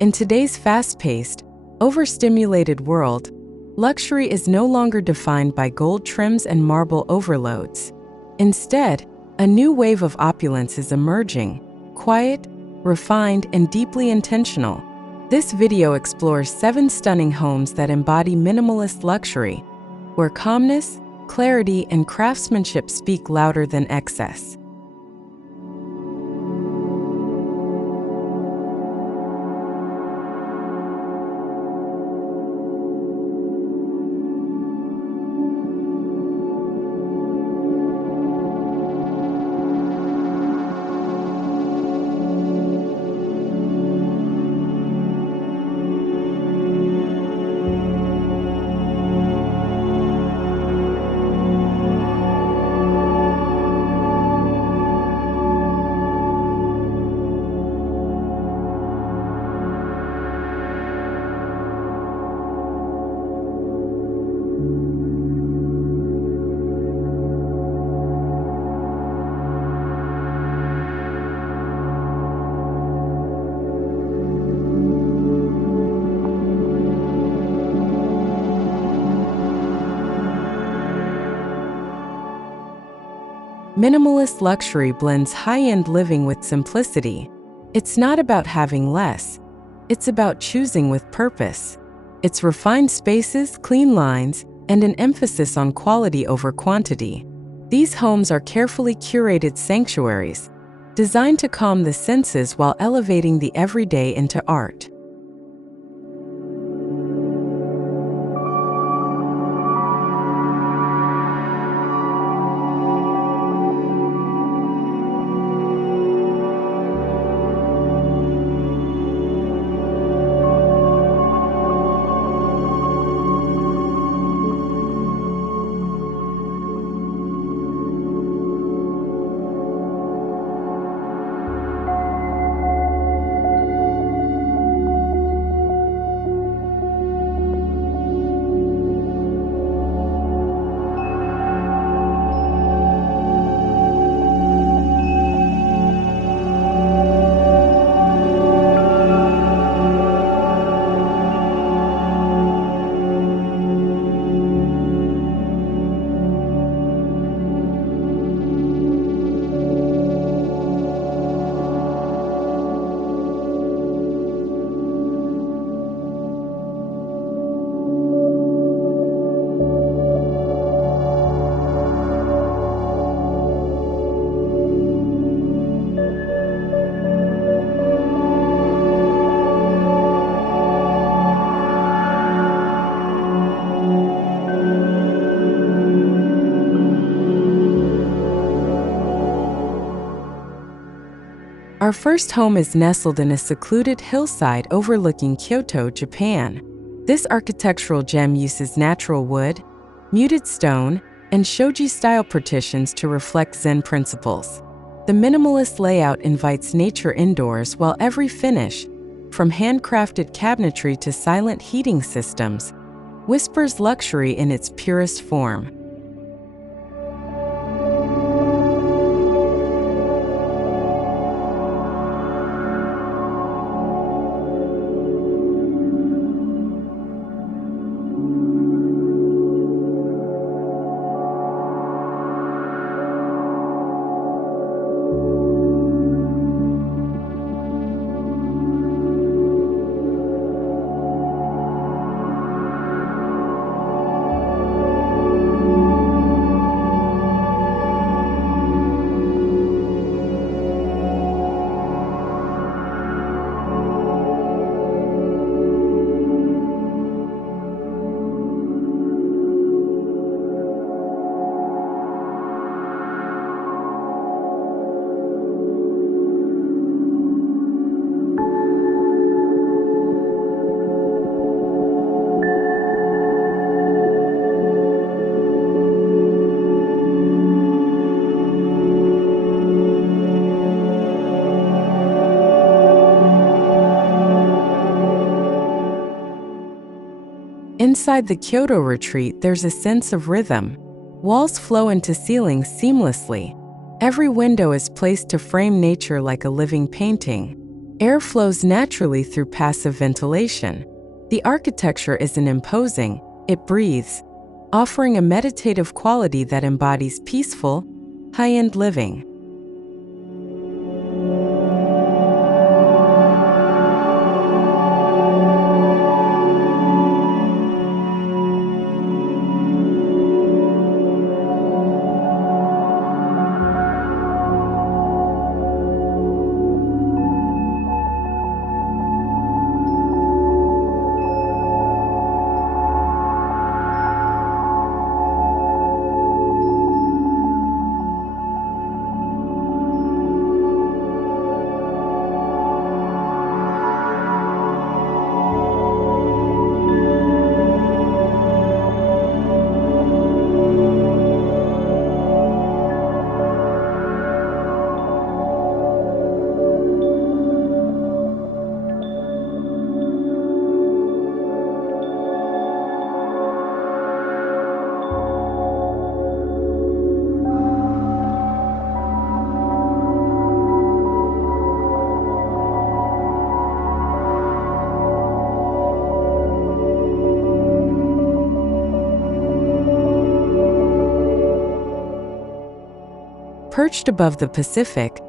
In today's fast-paced, overstimulated world, luxury is no longer defined by gold trims and marble overloads. Instead, a new wave of opulence is emerging, quiet, refined, and deeply intentional. This video explores 7 stunning homes that embody minimalist luxury, where calmness, clarity, and craftsmanship speak louder than excess. Minimalist luxury blends high-end living with simplicity. It's not about having less, it's about choosing with purpose. It's refined spaces, clean lines, and an emphasis on quality over quantity. These homes are carefully curated sanctuaries, designed to calm the senses while elevating the everyday into art. Our first home is nestled in a secluded hillside overlooking Kyoto, Japan. This architectural gem uses natural wood, muted stone, and shoji-style partitions to reflect Zen principles. The minimalist layout invites nature indoors while every finish, from handcrafted cabinetry to silent heating systems, whispers luxury in its purest form. Inside the Kyoto retreat, there's a sense of rhythm. Walls flow into ceilings seamlessly. Every window is placed to frame nature like a living painting. Air flows naturally through passive ventilation. The architecture isn't imposing, it breathes, offering a meditative quality that embodies peaceful, high-end living. Perched above the Pacific,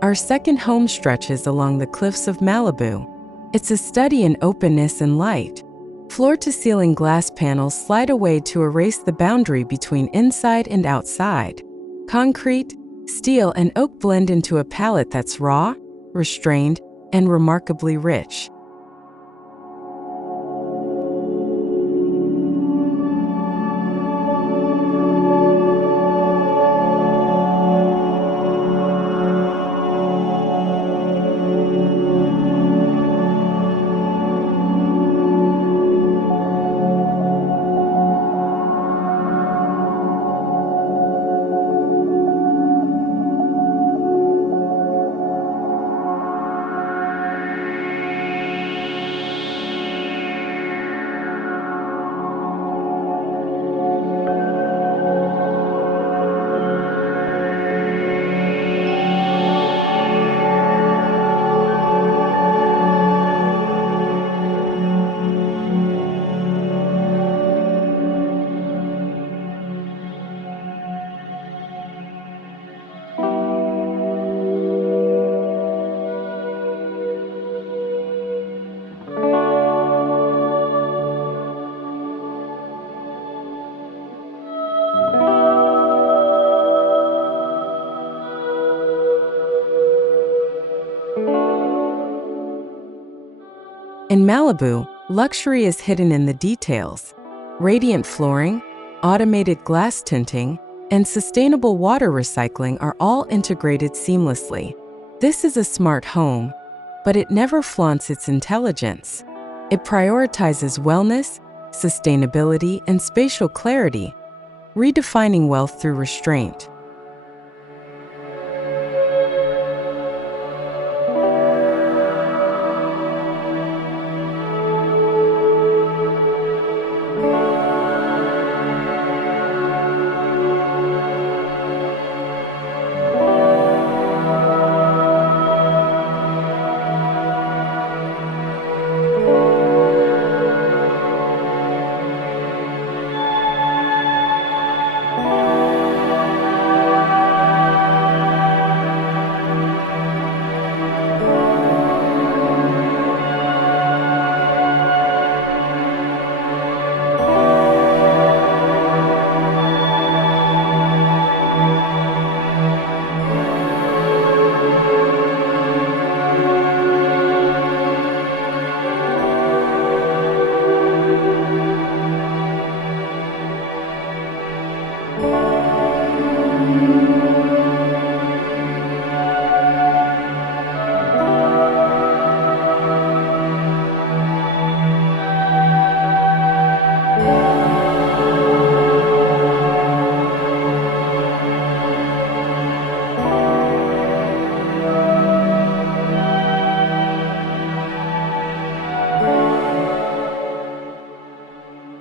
our second home stretches along the cliffs of Malibu. It's a study in openness and light. Floor-to-ceiling glass panels slide away to erase the boundary between inside and outside. Concrete, steel, and oak blend into a palette that's raw, restrained, and remarkably rich. In Malibu, luxury is hidden in the details. Radiant flooring, automated glass tinting, and sustainable water recycling are all integrated seamlessly. This is a smart home, but it never flaunts its intelligence. It prioritizes wellness, sustainability, and spatial clarity, redefining wealth through restraint.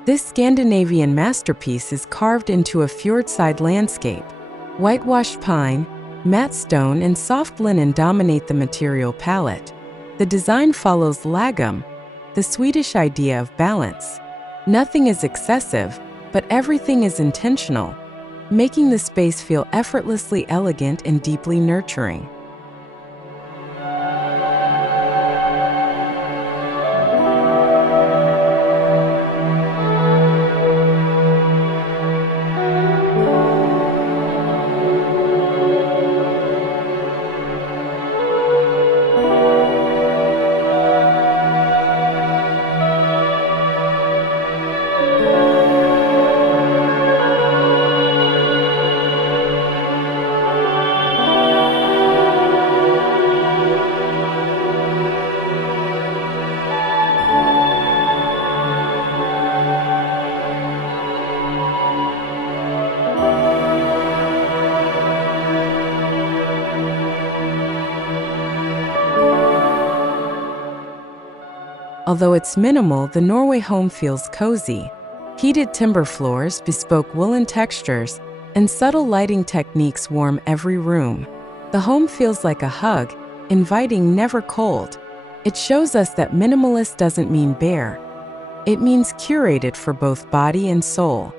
This Scandinavian masterpiece is carved into a fjordside landscape. Whitewashed pine, matte stone, and soft linen dominate the material palette. The design follows lagom, the Swedish idea of balance. Nothing is excessive, but everything is intentional, making the space feel effortlessly elegant and deeply nurturing. Although it's minimal, the Norway home feels cozy. Heated timber floors, bespoke woolen textures, and subtle lighting techniques warm every room. The home feels like a hug, inviting, never cold. It shows us that minimalist doesn't mean bare. It means curated for both body and soul.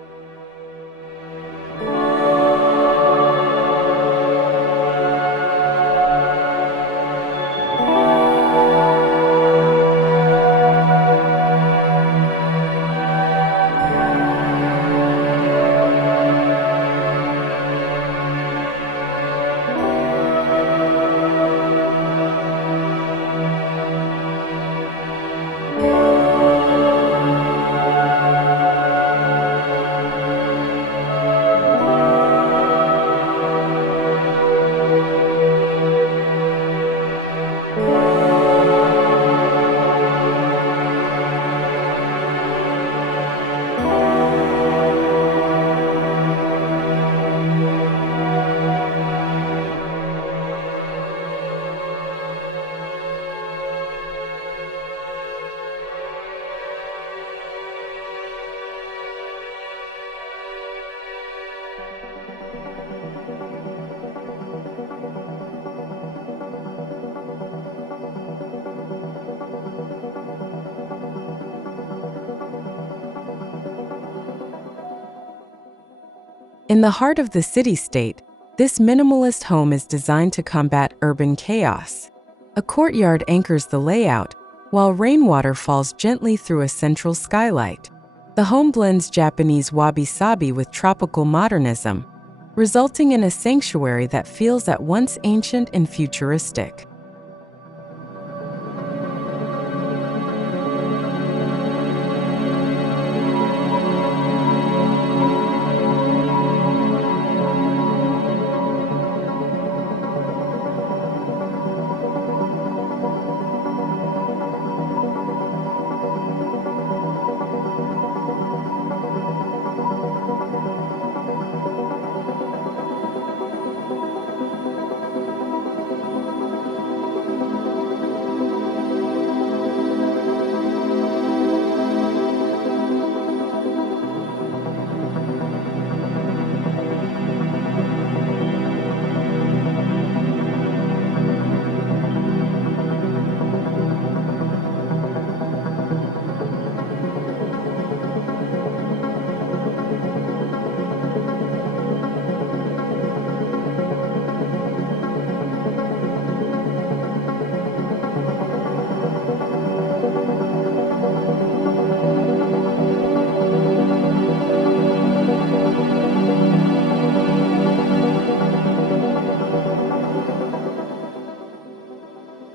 In the heart of the city-state, this minimalist home is designed to combat urban chaos. A courtyard anchors the layout, while rainwater falls gently through a central skylight. The home blends Japanese wabi-sabi with tropical modernism, resulting in a sanctuary that feels at once ancient and futuristic.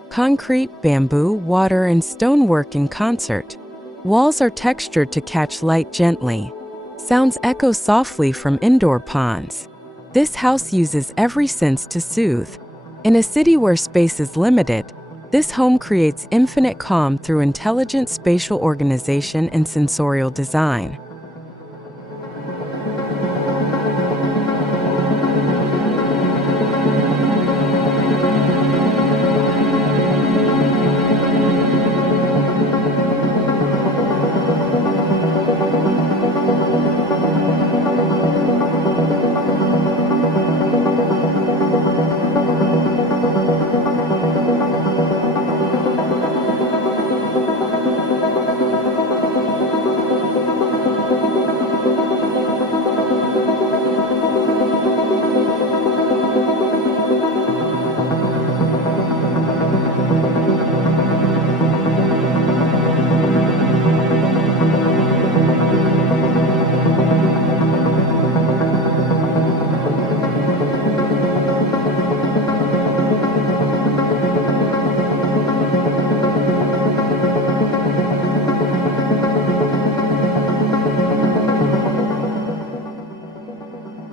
Concrete, bamboo, water, and stonework in concert. Walls are textured to catch light gently. Sounds echo softly from indoor ponds. This house uses every sense to soothe. In a city where space is limited, this home creates infinite calm through intelligent spatial organization and sensorial design.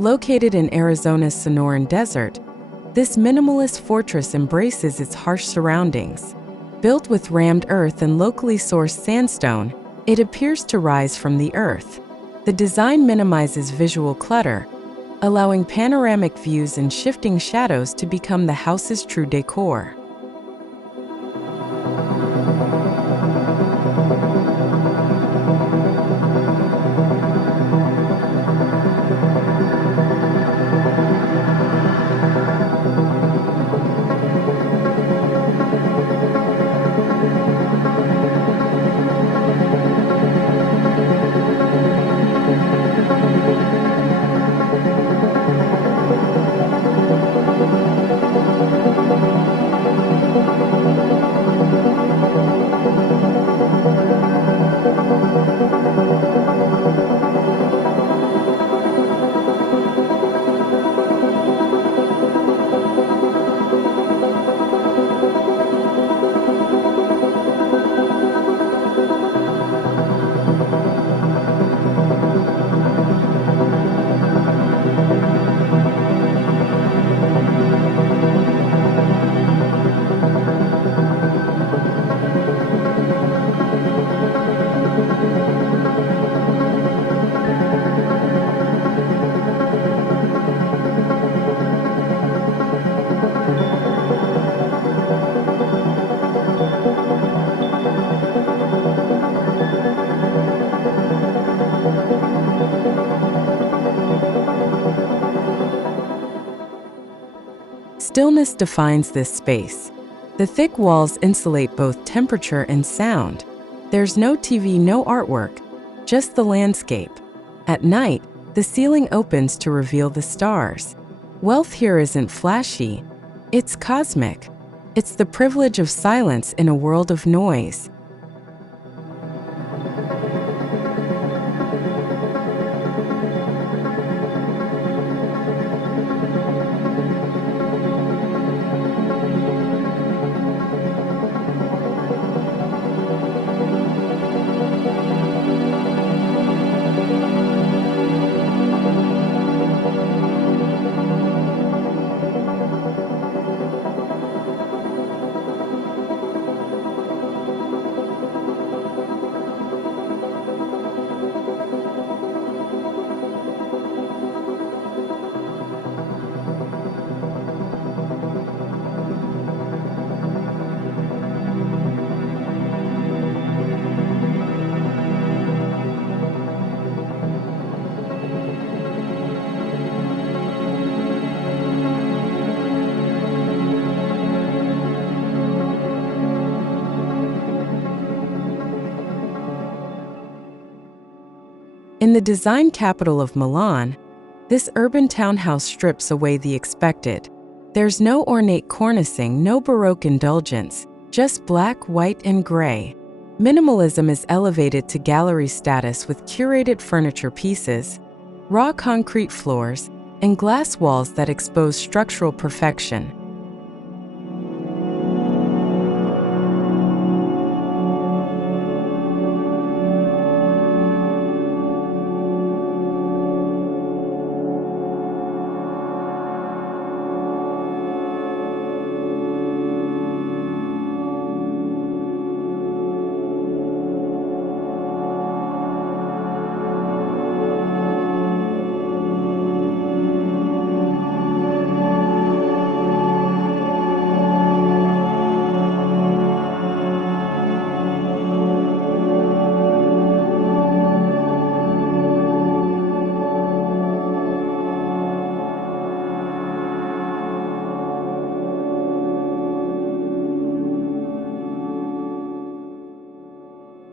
Located in Arizona's Sonoran Desert, this minimalist fortress embraces its harsh surroundings. Built with rammed earth and locally sourced sandstone, it appears to rise from the earth. The design minimizes visual clutter, allowing panoramic views and shifting shadows to become the house's true decor. Stillness defines this space. The thick walls insulate both temperature and sound. There's no TV, no artwork, just the landscape. At night, the ceiling opens to reveal the stars. Wealth here isn't flashy, it's cosmic. It's the privilege of silence in a world of noise. In the design capital of Milan, this urban townhouse strips away the expected. There's no ornate cornicing, no Baroque indulgence, just black, white, and gray. Minimalism is elevated to gallery status with curated furniture pieces, raw concrete floors, and glass walls that expose structural perfection.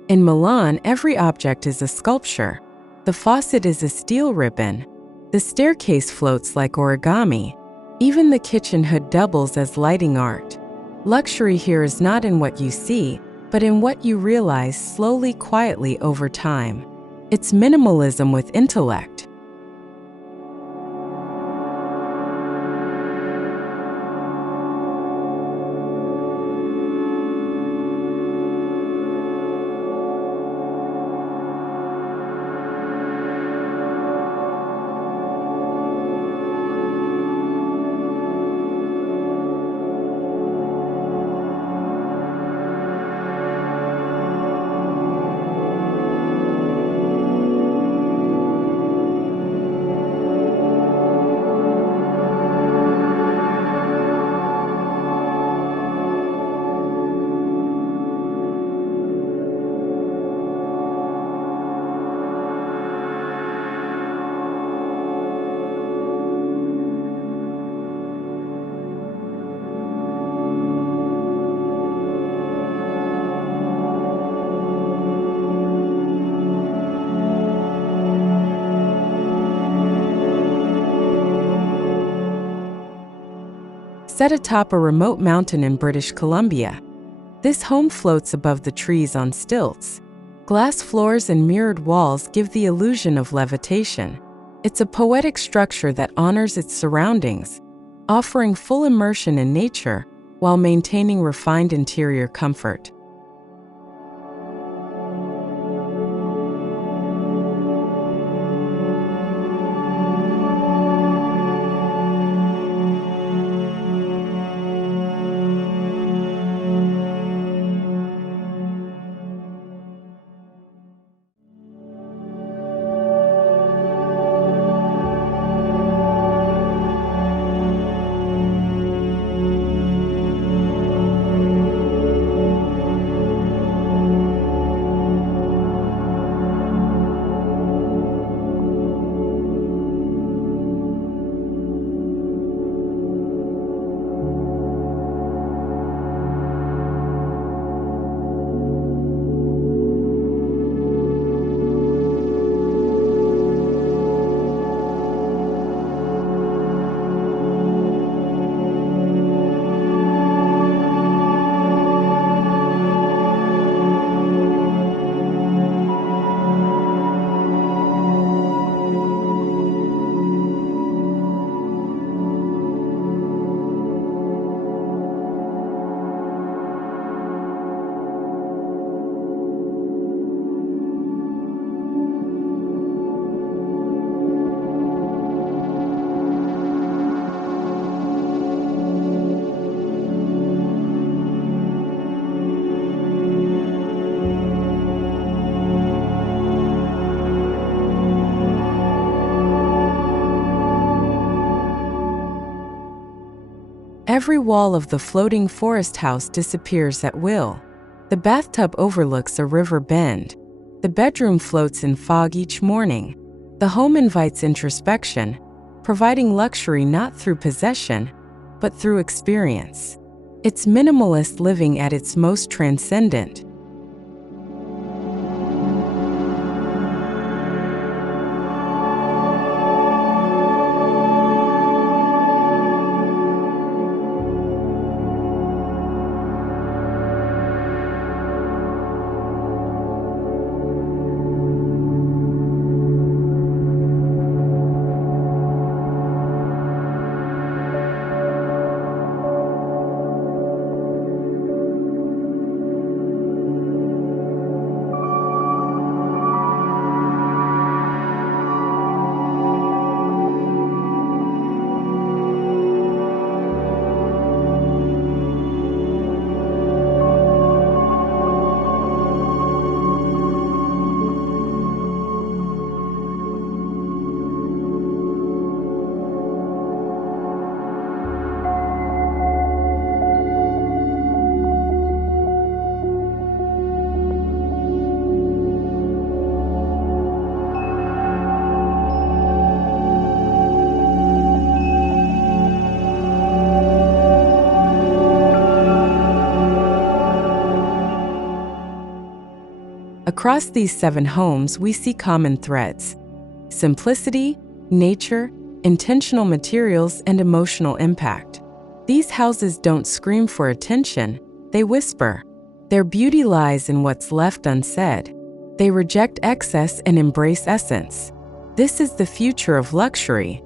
In Milan, every object is a sculpture. The faucet is a steel ribbon. The staircase floats like origami. Even the kitchen hood doubles as lighting art. Luxury here is not in what you see, but in what you realize slowly, quietly over time. It's minimalism with intellect. set atop a remote mountain in British Columbia. This home floats above the trees on stilts. Glass floors and mirrored walls give the illusion of levitation. It's a poetic structure that honors its surroundings, offering full immersion in nature while maintaining refined interior comfort. Every wall of the floating forest house disappears at will. The bathtub overlooks a river bend. The bedroom floats in fog each morning. The home invites introspection, providing luxury not through possession, but through experience. It's minimalist living at its most transcendent. Across these 7 homes, we see common threads: simplicity, nature, intentional materials, and emotional impact. These houses don't scream for attention, they whisper. Their beauty lies in what's left unsaid. They reject excess and embrace essence. This is the future of luxury.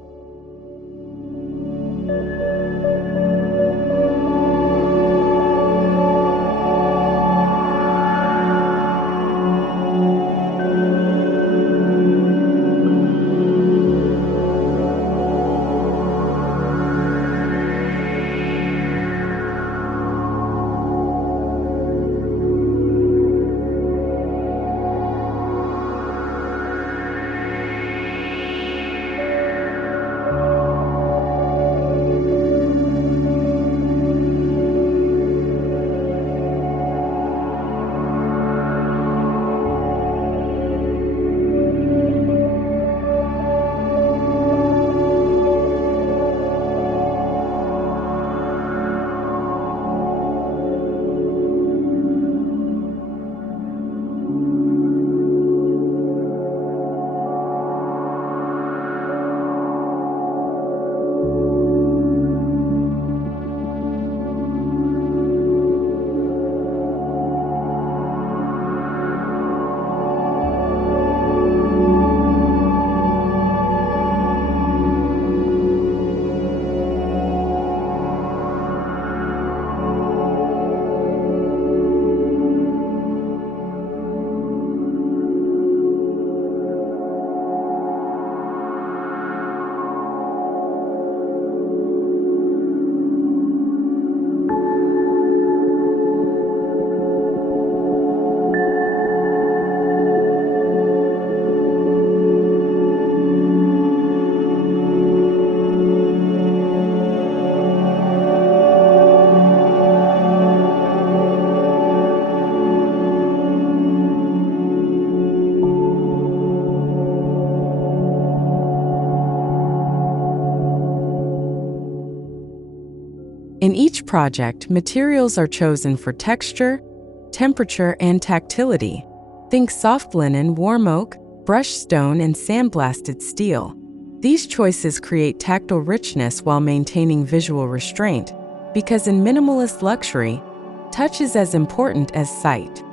In each project, materials are chosen for texture, temperature, and tactility. Think soft linen, warm oak, brushed stone, and sandblasted steel. These choices create tactile richness while maintaining visual restraint, because in minimalist luxury, touch is as important as sight.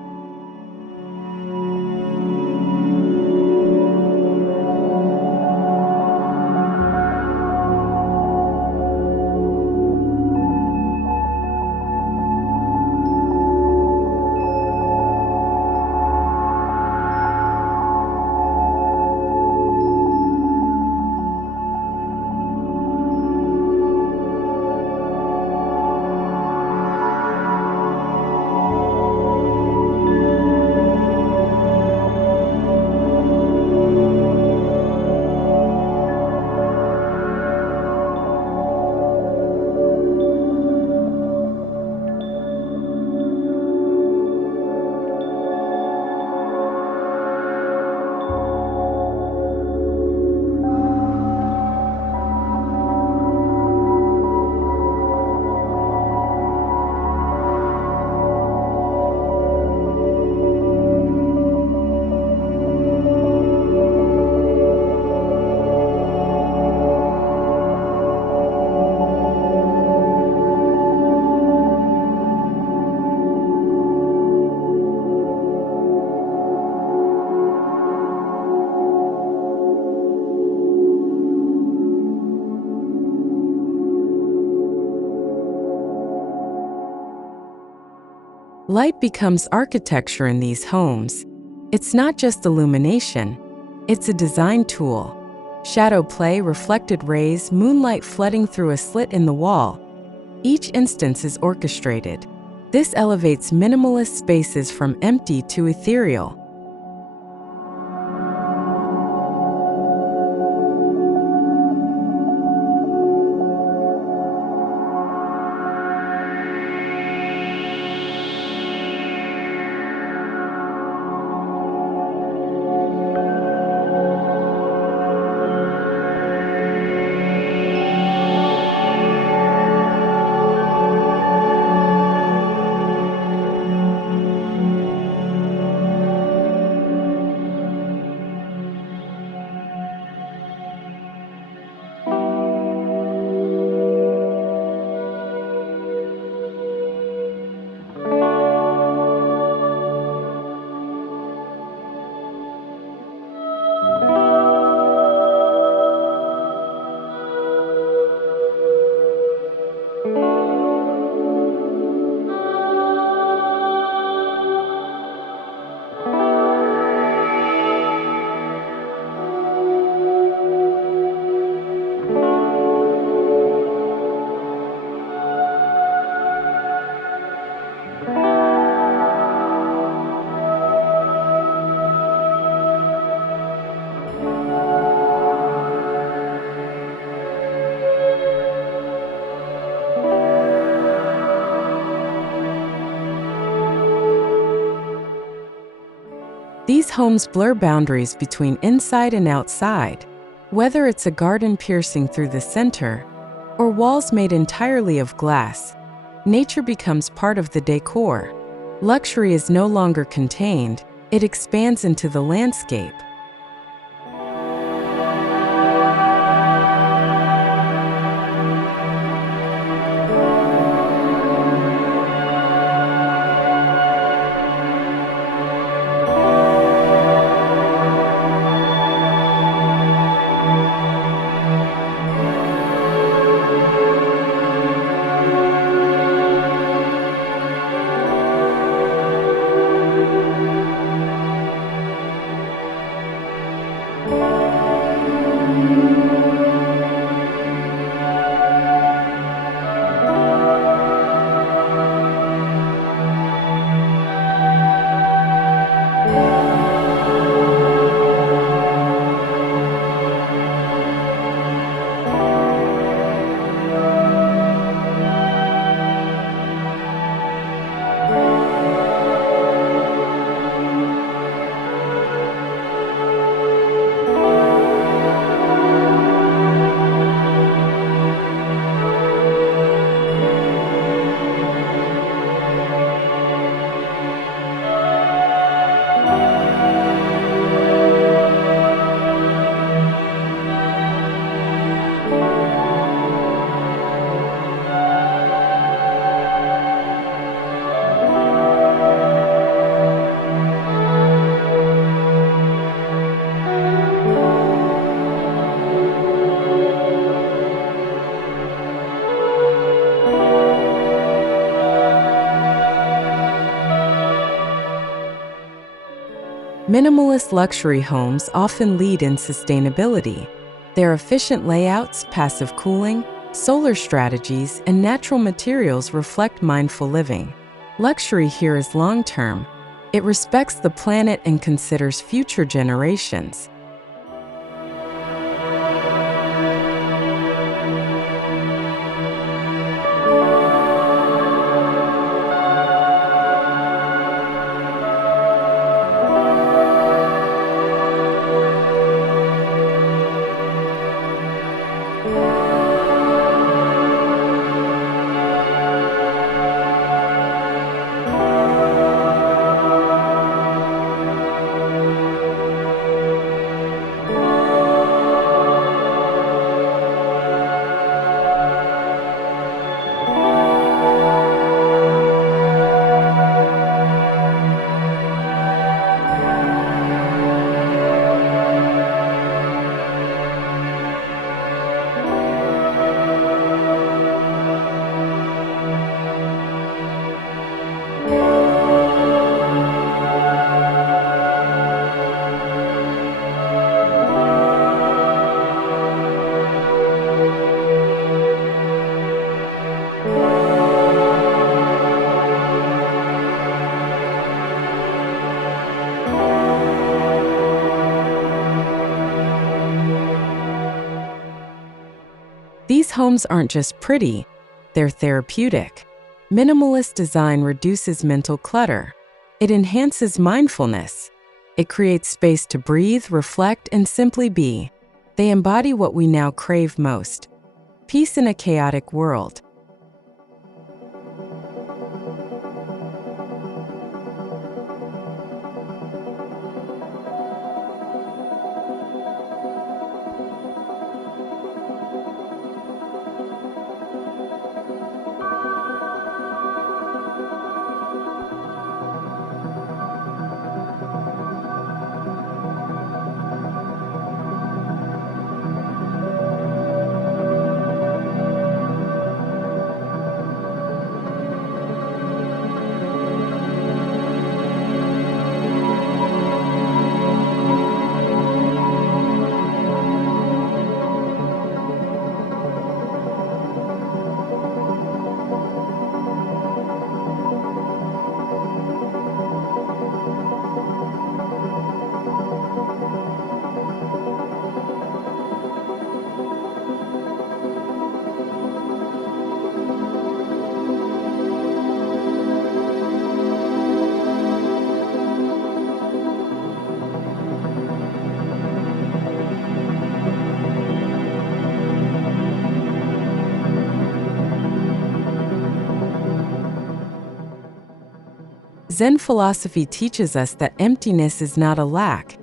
Light becomes architecture in these homes. It's not just illumination, it's a design tool. Shadow play, reflected rays, moonlight flooding through a slit in the wall. Each instance is orchestrated. This elevates minimalist spaces from empty to ethereal. These homes blur boundaries between inside and outside. Whether it's a garden piercing through the center or walls made entirely of glass, nature becomes part of the decor. Luxury is no longer contained, it expands into the landscape. Minimalist luxury homes often lead in sustainability. Their efficient layouts, passive cooling, solar strategies, and natural materials reflect mindful living. Luxury here is long-term. It respects the planet and considers future generations. These homes aren't just pretty, they're therapeutic. Minimalist design reduces mental clutter. It enhances mindfulness. It creates space to breathe, reflect, and simply be. They embody what we now crave most: peace in a chaotic world. Zen philosophy teaches us that emptiness is not a lack.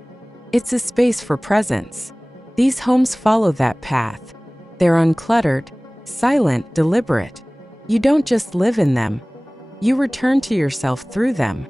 It's a space for presence. These homes follow that path. They're uncluttered, silent, deliberate. You don't just live in them. You return to yourself through them.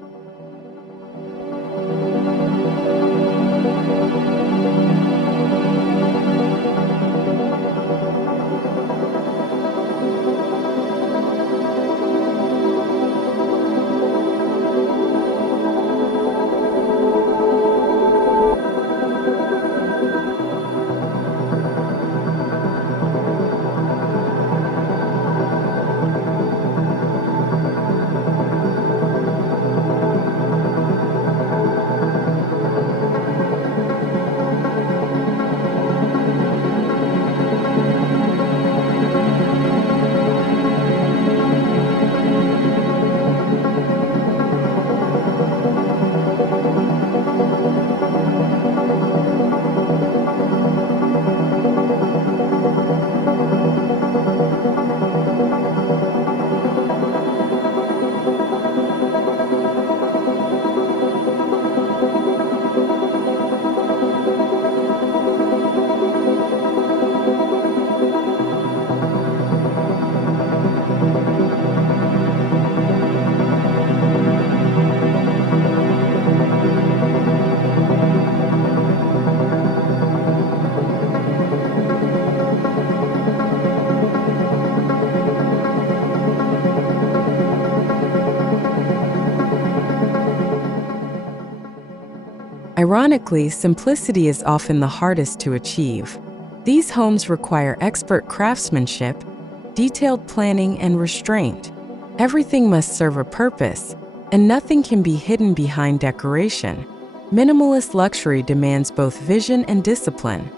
Ironically, simplicity is often the hardest to achieve. These homes require expert craftsmanship, detailed planning, and restraint. Everything must serve a purpose, and nothing can be hidden behind decoration. Minimalist luxury demands both vision and discipline.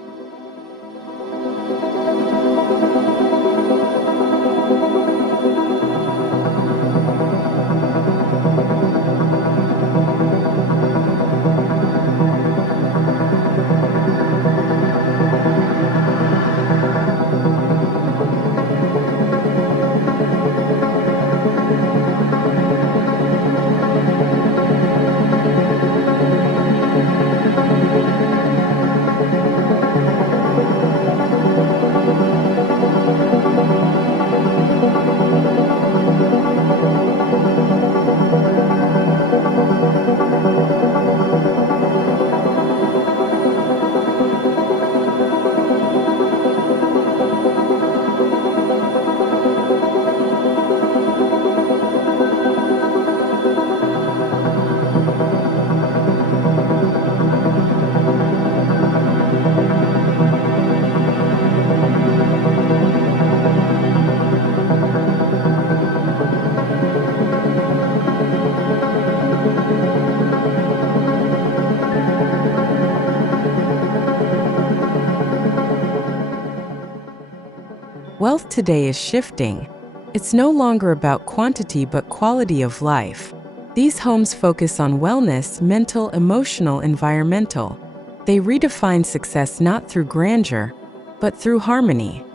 Wealth today is shifting. It's no longer about quantity but quality of life. These homes focus on wellness, mental, emotional, environmental. They redefine success not through grandeur, but through harmony.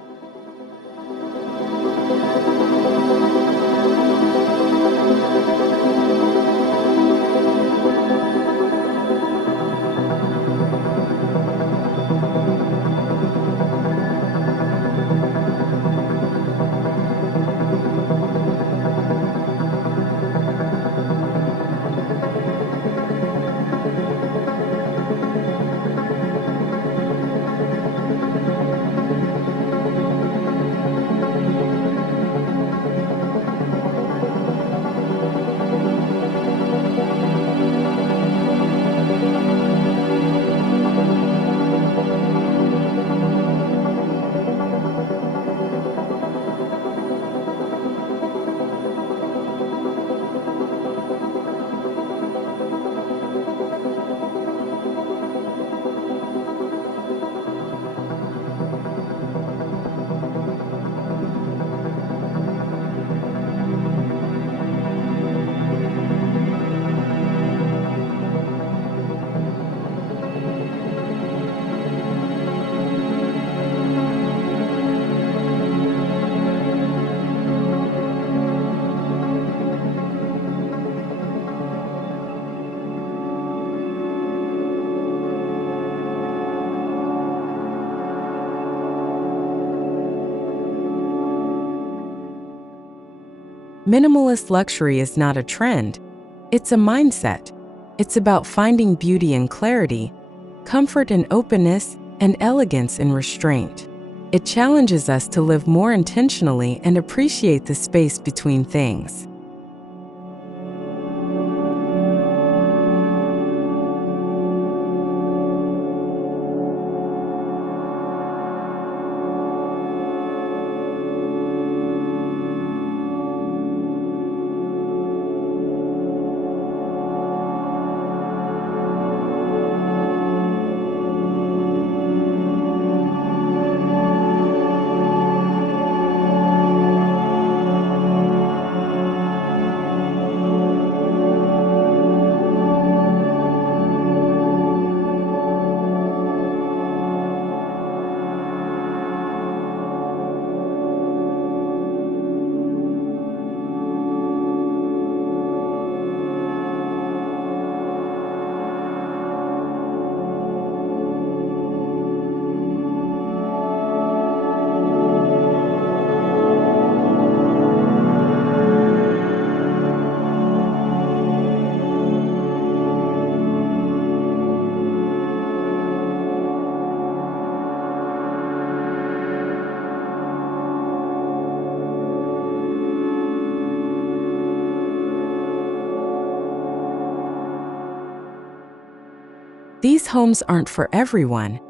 Minimalist luxury is not a trend, it's a mindset. It's about finding beauty in clarity, comfort in openness, and elegance in restraint. It challenges us to live more intentionally and appreciate the space between things. These homes aren't for everyone,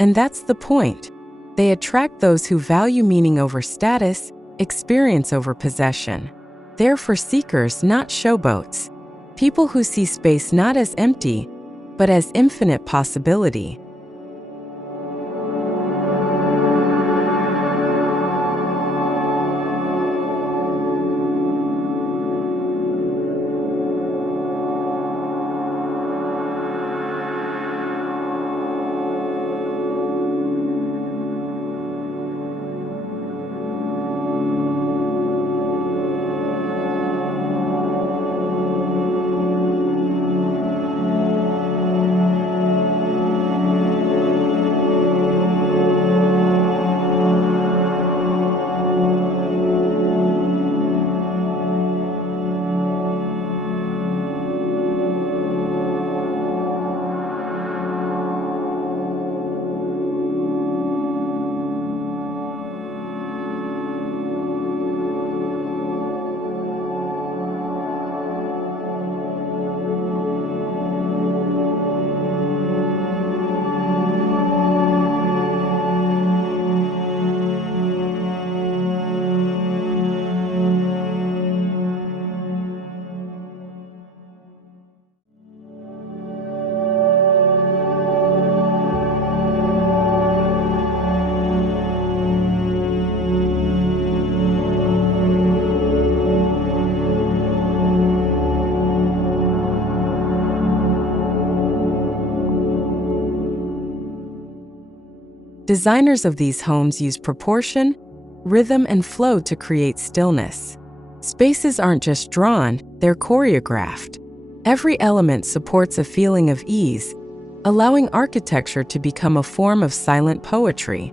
and that's the point. They attract those who value meaning over status, experience over possession. They're for seekers, not showboats. People who see space not as empty, but as infinite possibility. Designers of these homes use proportion, rhythm, and flow to create stillness. Spaces aren't just drawn, they're choreographed. Every element supports a feeling of ease, allowing architecture to become a form of silent poetry.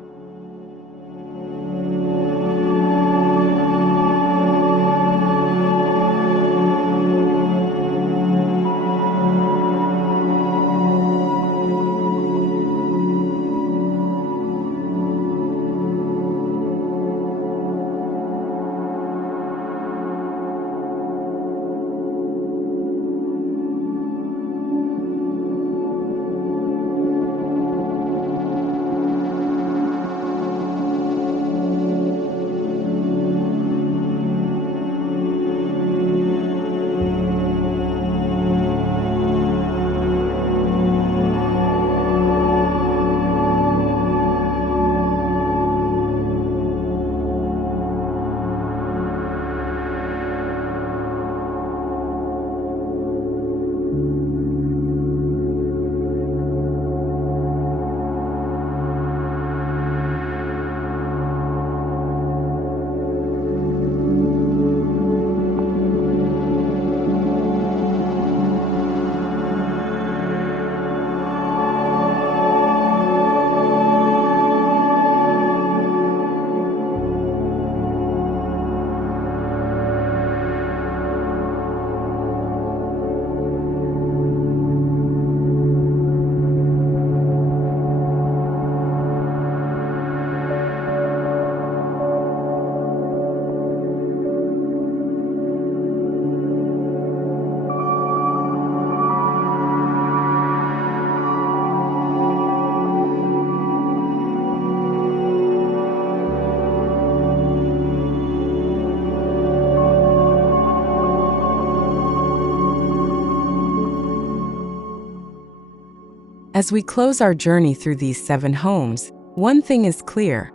As we close our journey through these 7 homes, one thing is clear.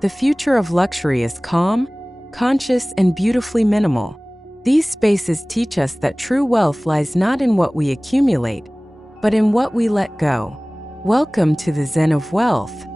The future of luxury is calm, conscious, and beautifully minimal. These spaces teach us that true wealth lies not in what we accumulate, but in what we let go. Welcome to the Zen of Wealth.